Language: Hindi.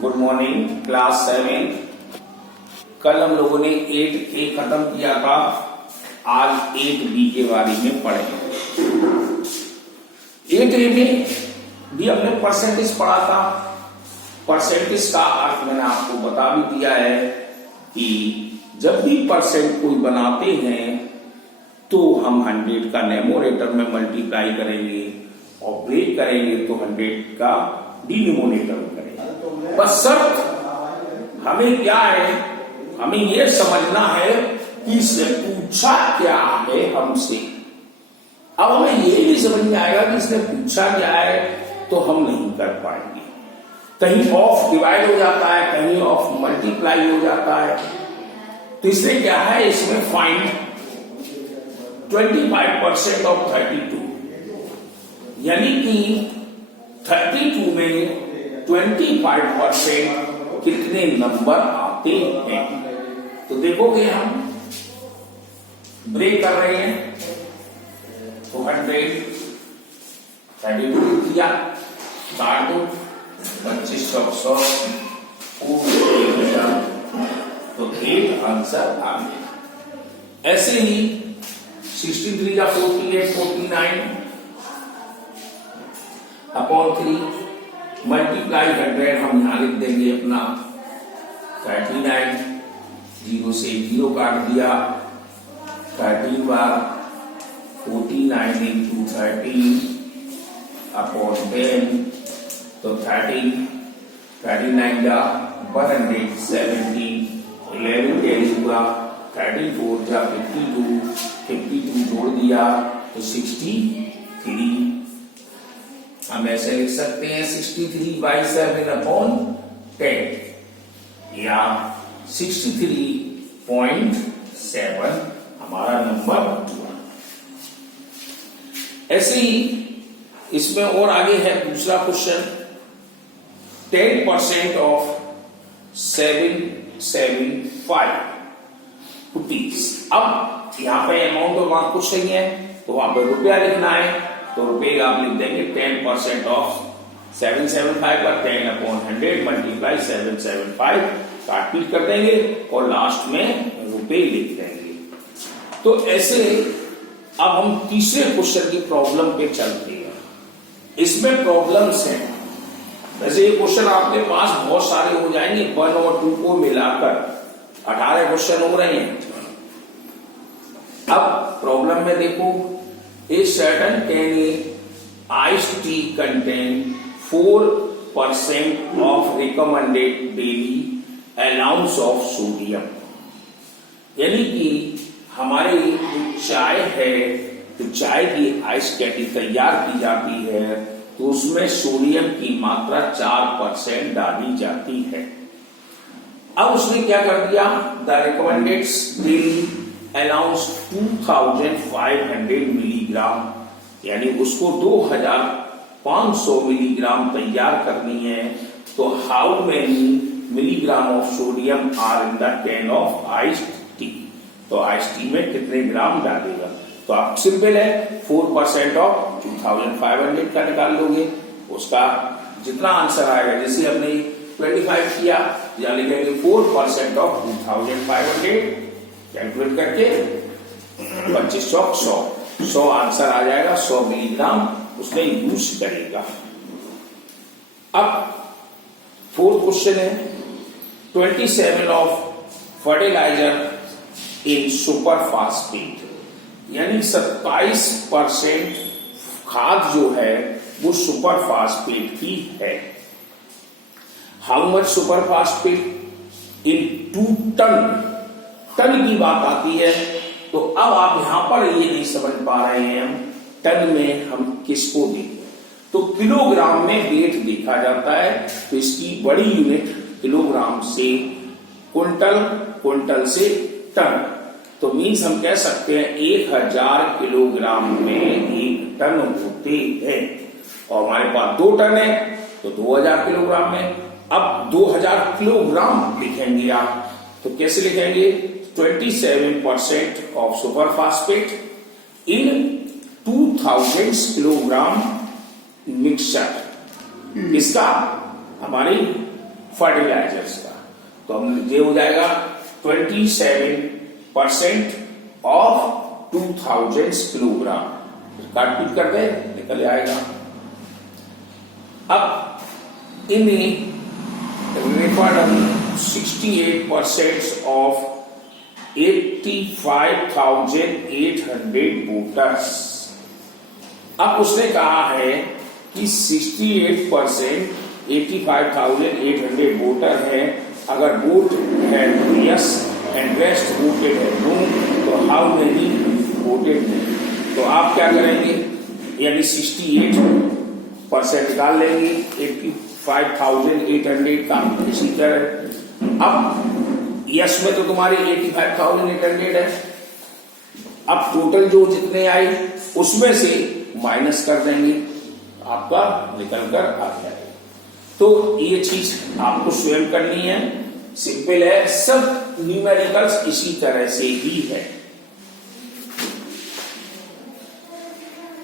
Good morning class 7। कल हम लोगों ने 8A खत्म किया था, आज 8B के बारे में पढ़ेंगे। 8A में भी हमने परसेंटेज पढ़ा था। परसेंटेज का अर्थ मैंने आपको बता भी दिया है कि जब भी परसेंट कोई बनाते हैं तो हम 100 का न्यूमरेटर में मल्टीप्लाई करेंगे और ब्रेक करेंगे तो 100 का डिनोमिनेटर में करेंगे। बस शर्त हमें क्या है, हमें यह समझना है कि इसने पूछा क्या है हमसे। अब हमें यह भी समझ में आएगा कि इसने पूछा क्या है तो हम नहीं कर पाएंगे। कहीं ऑफ डिवाइड हो जाता है, कहीं ऑफ मल्टीप्लाई हो जाता है। तो इसलिए क्या है, इसमें फाइंड 25% ऑफ 32, यानी कि 32 में 25% कितने नंबर आते हैं। तो देखोगे हम ब्रेक कर रहे हैं तो 100 32 किया, काट दो 25 100 तो 8 आंसर आ गया। ऐसे ही 63 या 48 49 अपॉन 3 मल्टीप्लाई 100 हम यहां लिख देंगे अपना 39, 0 से 0 काट दिया, 13 बार 49 इंटू 13 अपॉन 10 तो 39 का 170, 11 कैरी हुआ, 34 या 52 जोड़ दिया तो 63। हम ऐसे लिख सकते हैं 63/7 अपॉन 10 या 63.7 हमारा नंबर हुआ। ऐसे ही इसमें और आगे है दूसरा क्वेश्चन, 10% ऑफ 775 रुपीज। अब यहां पे अमाउंट और वहां कुछ नहीं है तो वहां पर रुपया लिखना है, तो रुपये आप लिख देंगे 10% ऑफ 775 का 10 अपॉन 100 मल्टीप्लाई 775 काट पीट कर देंगे और लास्ट में रुपये लिख देंगे। तो ऐसे अब हम तीसरे क्वेश्चन की प्रॉब्लम पे चलते हैं। इसमें प्रॉब्लम्स हैं, वैसे ये क्वेश्चन आपके पास बहुत सारे हो जाएंगे, 1 और 2 को मिलाकर 18 क्वेश्चन हो रहे हैं। अब प्रॉब्लम में देखो, a certain can iced tea contain 4% of recommended daily allowance of sodium, यानी कि हमारी जो चाय है, तो चाय की आइस कैटी तैयार की जाती है तो उसमें सोडियम की मात्रा 4% डाली जाती है। अब उसने क्या कर दिया, the recommended daily allowance 2500 milligram, यानी उसको 2500 मिलीग्राम तैयार करनी है। तो how many milligram of sodium are in the can of iced tea, तो आइस्ड टी में कितने ग्राम डालेगा। तो आप सिंपल है 4% ऑफ 2500 का निकाल लोगे, उसका जितना आंसर आएगा, जैसे हमने 25 किया या लिखेंगे 4% ऑफ 2500 कैलकुलेट करके 2500 100 आंसर आ जाएगा। 100 मिलीग्राम उसने यूज करेगा। अब फोर्थ क्वेश्चन है 27 of fertilizer in super phosphate, यानी 27% खाद जो है वो सुपर फास्फेट की है। How much super phosphate in 2 ton, ton की बात आती है तो अब आप यहां पर ये नहीं समझ पा रहे हैं हम टन में हम किसको देखें। तो किलोग्राम में वेट देखा जाता है, तो इसकी बड़ी यूनिट किलोग्राम से क्विंटल, क्विंटल से टन। तो मीन्स हम कह सकते हैं 1000 किलोग्राम में 1 टन होते हैं और हमारे पास 2 टन है तो 2000 किलोग्राम में। अब 2000 किलोग्राम लिखेंगे आप, तो कैसे लिखेंगे, 27% of super phosphate in 2000 kilogram mixture. इसका हमारी फर्टिलाइजर्स का। तो हम ये हो जाएगा 27% ऑफ 2000 किलोग्राम। काटपीट कर दे, निकल आएगा। अब इन रेफर्ड 68% ऑफ 85,800 वोटर्स। अब उसने कहा है कि 68% 85,800 वोटर है, अगर वोट है यस एंड रेस्ट वोटेड है नो, तो हाउ मेनी वोटेड नो। तो आप क्या करेंगे, यानी 68% निकाल लेंगे 85,800 का। इसी तरह अब यस में तो तुम्हारी 85,800 है, अब टोटल जो जितने आए उसमें से माइनस कर देंगे, आपका निकल कर आ जाएगा। तो ये चीज आपको स्वयं करनी है, सिंपल है, सब न्यूमेरिकल्स इसी तरह से ही है।